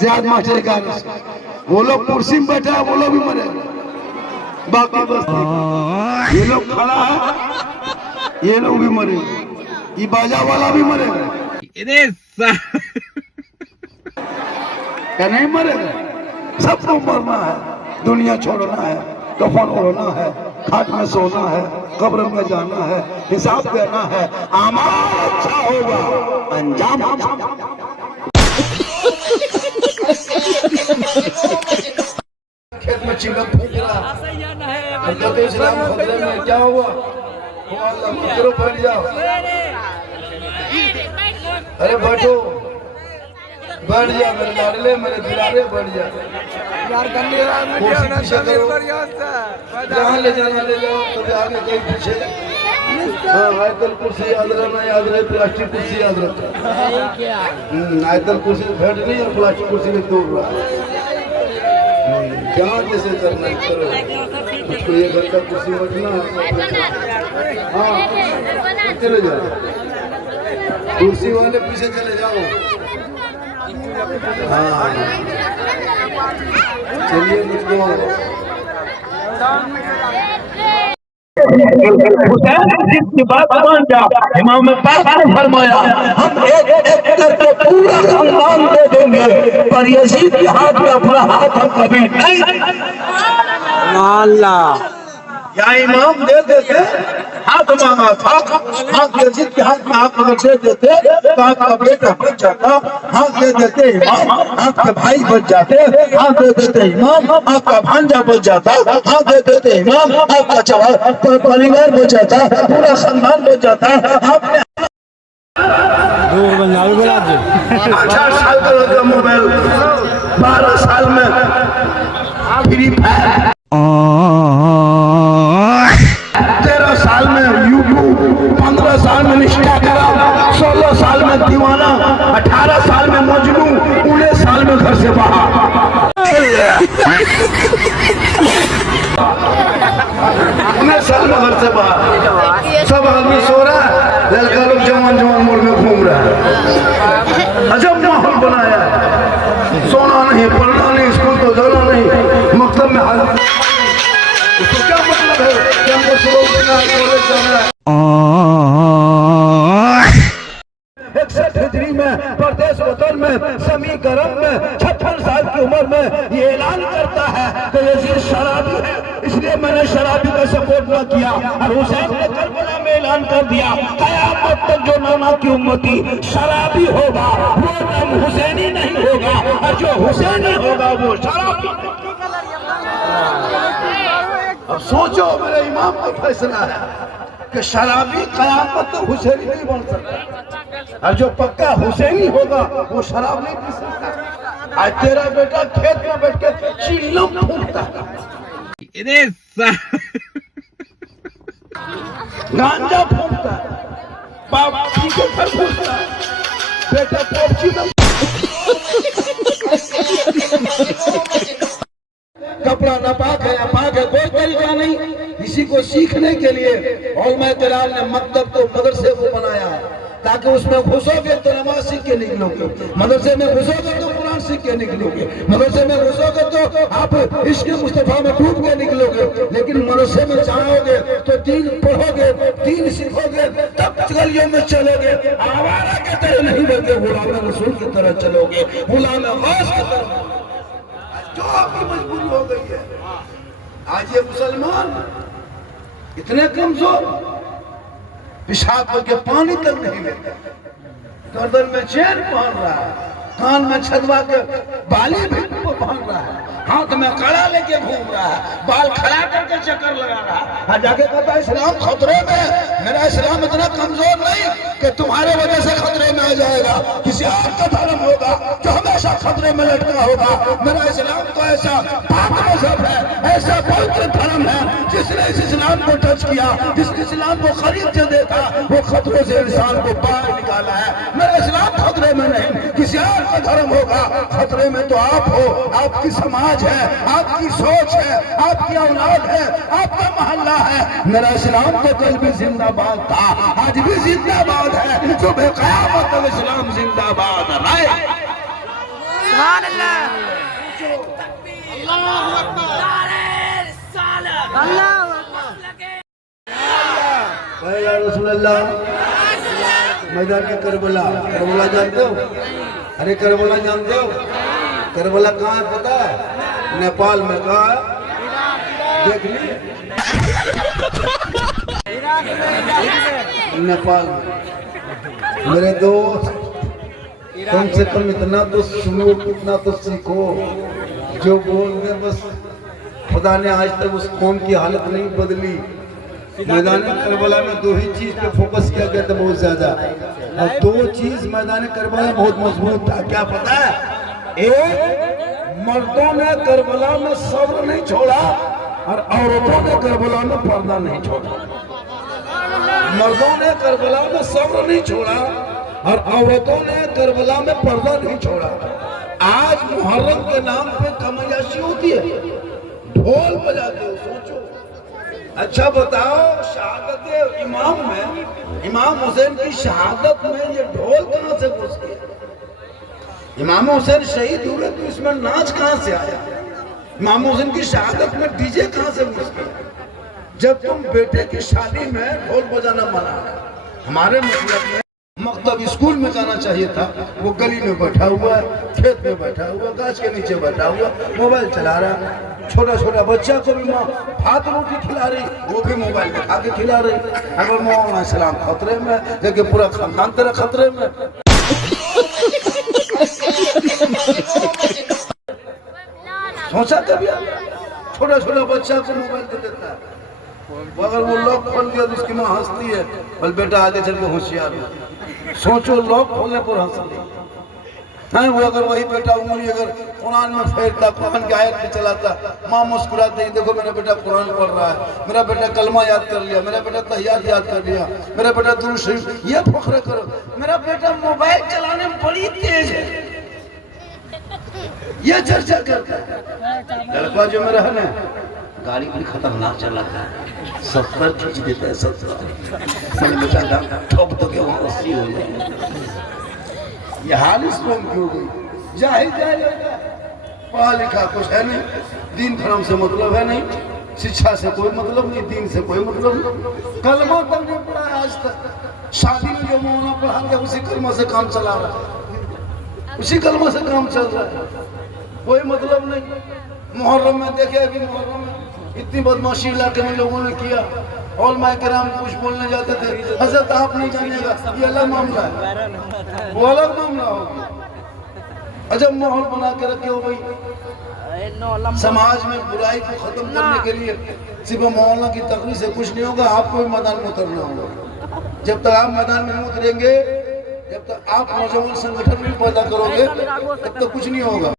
ज्यादा मास्टर का वो लोग कुर्सी में बैठा है, वो लोग भी मरे, बाकी बस ये लोग खड़ा है, ये लोग भी मरे, ये बाजा वाला भी मरे क्या नहीं मरेगा? सबको मरना है, दुनिया छोड़ना है, कफन ओढ़ना है, खाट में सोना है, कब्र में जाना है, हिसाब देना है। अमाल अच्छा होगा, अंजाम खेत में चिल्ला फूंक रहा है, तो इस्लाम खतरे में क्या हुआ? करो बैठ जाओ, अरे बैठो, बैठ जा मेरे लाडले, मेरे दुलारे, बैठ जा। जहाँ ले जाना ले जाओ, कभी आगे कहीं पीछे। हाँ, आयतल कुर्सी याद रखना, याद रहे, प्लास्टिक कुर्सी याद रखना। आयतल कुर्सी भेंट नहीं और प्लास्टिक कुर्सी में दूर रहा। क्या जैसे करना करो, उसको ये घर का कुर्सी बैठना। हाँ, चले जाओ, कुर्सी वाले पीछे चले जाओ। हाँ, चलिए मुझको जिसकी बात मान जा, इमाम पाक ने फरमाया हम एक करके पूरा खानदान दे देंगे, पर यजीद के हाथ में अपना हाथ हम कभी नहीं। अल्लाह या इमाम दे देते, हाथ मांगा था, हाथ यजीद के हाथ में हाथ अगर दे देते तो आपका बेटा बच जाता, हाथ दे देते इमाम आपके भाई बच जाते, हाथ दे देते इमाम आपका भांजा बच जाता, हाथ दे देते इमाम आपका परिवार बच जाता, पूरा खानदान बच जाता। आपने 18 साल का मोबाइल, 12 साल में फ्री फायर, 13 साल में यूट्यूब, 15 साल में इंस्टाग्राम, 16 साल में दीवाना, 18 साल में मजनू, 19 साल में घर से बाहर। 19 साल में घर से बाहर, सब आदमी सो रहा है, लड़का लोग जवान जवान मोड़ में घूम रहा है। अजब माहौल बनाया है, सोना नहीं, पढ़ना नहीं, स्कूल तो जाना नहीं, मकसद में हाल। उसको क्या मतलब है कि हमको सुबह उठना है, कॉलेज जाना है। 61 हिजरी में प्रदेश वतन में समी गरम में 56 साल की उम्र में ये ऐलान करता है कि यजीद शराबी है, इसलिए मैंने शराबी का सपोर्ट न किया। और हुसैन ने करबला में ऐलान कर दिया कयामत तक जो नाना की उम्मती शराबी होगा वो नाम हुसैनी नहीं होगा, और जो हुसैनी होगा वो शराबी। अब सोचो, मेरे इमाम का फैसला है कि शराबी कयामत तक हुसैनी नहीं बन सकता, और जो पक्का हुसैनी होगा वो शराब नहीं पी सकता। आज तेरा बेटा खेत में बैठ के चिल्लम फूंकता है, गांजा फूंकता है, बाप जी के घर फूंकता है, बेटा पोपची में कपड़ा नापाक है, अपाक है, कोई तरीका नहीं। इसी को सीखने के लिए औलमा किराम ने मकतब को, मदरसे को बनाया है, ताकि उसमें घुसोगे तो नमाज सीख के निकलोगे, मदरसे में घुसोगे तो कुरान सीख के निकलोगे, मदरसे में घुसोगे तो आप इश्क़ मुस्तफा में डूब के निकलोगे। लेकिन मदरसे में जाओगे तो दीन पढ़ोगे, दीन सीखोगे, तब गलियों में चलोगे, आवारा की तरह नहीं बल्कि गुलाम रसूल की तरह चलोगे, गुलाम गौस की तरह। जो आपकी मजबूरी हो गई है, आज ये मुसलमान इतने कमजोर, पेशाब करके पानी तक नहीं लेता, गर्दन में चेन पहन रहा है, कान में छदवा के बाली भी पहन रहा है, हाथ में कड़ा लेके घूम रहा है, बाल खड़ा करके चक्कर लगा रहा है, जाके कहता है इस्लाम खतरे में। मेरा इस्लाम इतना कमजोर नहीं कि तुम्हारे वजह से खतरे में आ जाएगा, किसी और का धर्म होगा जो हमेशा खतरे में लटका होगा। मेरा इस्लाम तो ऐसा पाक मजहब है, ऐसा पवित्र धर्म है, जिसने इस इस्लाम को टच किया, जिसने इस्लाम को करीब से देखा, वो खतरों से इंसान को बाहर निकाला है। मेरा इस्लाम खतरे में नहीं, किसी और का धर्म होगा खतरे में तो आप हो, आपकी समाज है, आपकी सोच है, आपकी औलाद है, आपका मोहल्ला है। मेरा इस्लाम तो कल भी जिंदाबाद था, आज भी जिंदाबाद है, जो बेक़यामत तक इस्लाम जिंदाबाद रहे। मैदान में करबला, करबला जानते हो? अरे करबला जानते हो? करबला कहाँ है पता है? नेपाल में। कहाँ है? देख लिए नेपाल में। मेरे दोस्त कम से कम इतना तो सुनो, इतना तो सीखो। जो बोल दे बस, खुदा ने आज तक उस कौम की हालत नहीं बदली। मैदान करबला में दो ही चीज पे फोकस किया गया था बहुत ज्यादा, और दो चीज मैदान करबला में बहुत मजबूत था। क्या पता है? एक, मर्दों ने करबला में सब्र नहीं छोड़ा और औरतों ने करबला में पर्दा नहीं छोड़ा। मर्दों ने करबला में सब्र नहीं छोड़ा और औरतों ने करबला में पर्दा नहीं छोड़ा। आज मुहर्रम के नाम पे कमयाशी होती है, ढोल बजाते हो। सोचो, अच्छा बताओ, शहादत इमाम में, इमाम हुसैन की शहादत में ये ढोल कहां से घुस गया? इमाम हुसैन शहीद हुए तो इसमें नाच कहां से आया? इमाम हुसैन की शहादत में डीजे कहां से घुस गया? जब तुम बेटे की शादी में ढोल बजाना मना है। हमारे मतलब में मकतब स्कूल में जाना चाहिए था, वो गली में बैठा हुआ है, खेत में बैठा हुआ, गाछ के नीचे बैठा हुआ, मोबाइल चला रहा। छोटा छोटा बच्चा को भी माँ भात रोटी खिला रही, वो भी मोबाइल दिखा के खिला रही। अगर मौलाना सलाम खतरे में, जबकि पूरा खानदान तेरा खतरे में। सोचा कभी? छोटा छोटा बच्चा को मोबाइल दे देता है, अगर वो लॉक खोल गया तो उसकी माँ हंसती है, बोल बेटा आगे चल के होशियार हो। सोचो, लॉक खोलने पर हंस रही है। वो अगर वही बेटा उंगली अगर कुरान में फेरता, कुरान की आयत में चलाता, माँ मुस्कुराती, देखो मेरा बेटा कुरान पढ़ रहा है, मेरा बेटा कलमा याद कर लिया, मेरा बेटा तहियात याद कर लिया, मेरा बेटा दुरूद शरीफ, ये फख्र करो। मेरा बेटा मोबाइल चलाने में बड़ी तेज है, ये चर्चा करता है। लड़का जो मेरा है ना, गाड़ी बड़ी खतरनाक चलाता है, 70 खींच देता है, 70। मैंने बेटा ठोक तो के वहाँ 80 हो जाए। ये हाल इस कौम की हो गई। जाहिर पढ़ा लिखा कुछ है नहीं, दीन धर्म से मतलब है नहीं, शिक्षा से कोई मतलब नहीं, दीन से कोई मतलब नहीं, कलमा तक नहीं पढ़ा आज तक। शादी में जो मौलाना पढ़ा गया उसी कलमा से काम चला रहा है, उसी कलमा से काम चल रहा है, कोई मतलब नहीं। मुहर्रम में देखे अभी, मुहर्रम में इतनी बदमाशी इलाके में लोगों ने किया, और मैं किराम कुछ बोलने जाते थे, हजरत आप नहीं जानिएगा, ये अलग मामला है, वो अलग मामला होगा। अजब माहौल बना के रखे हो भाई। समाज में बुराई को खत्म करने के लिए सिर्फ मौलाना की तकरीर से कुछ नहीं होगा, आपको भी मैदान में उतरना होगा। जब तक आप मैदान में नहीं उतरेंगे, जब तक आप नौजवान संगठन नहीं पैदा करोगे, तब तक कुछ नहीं होगा।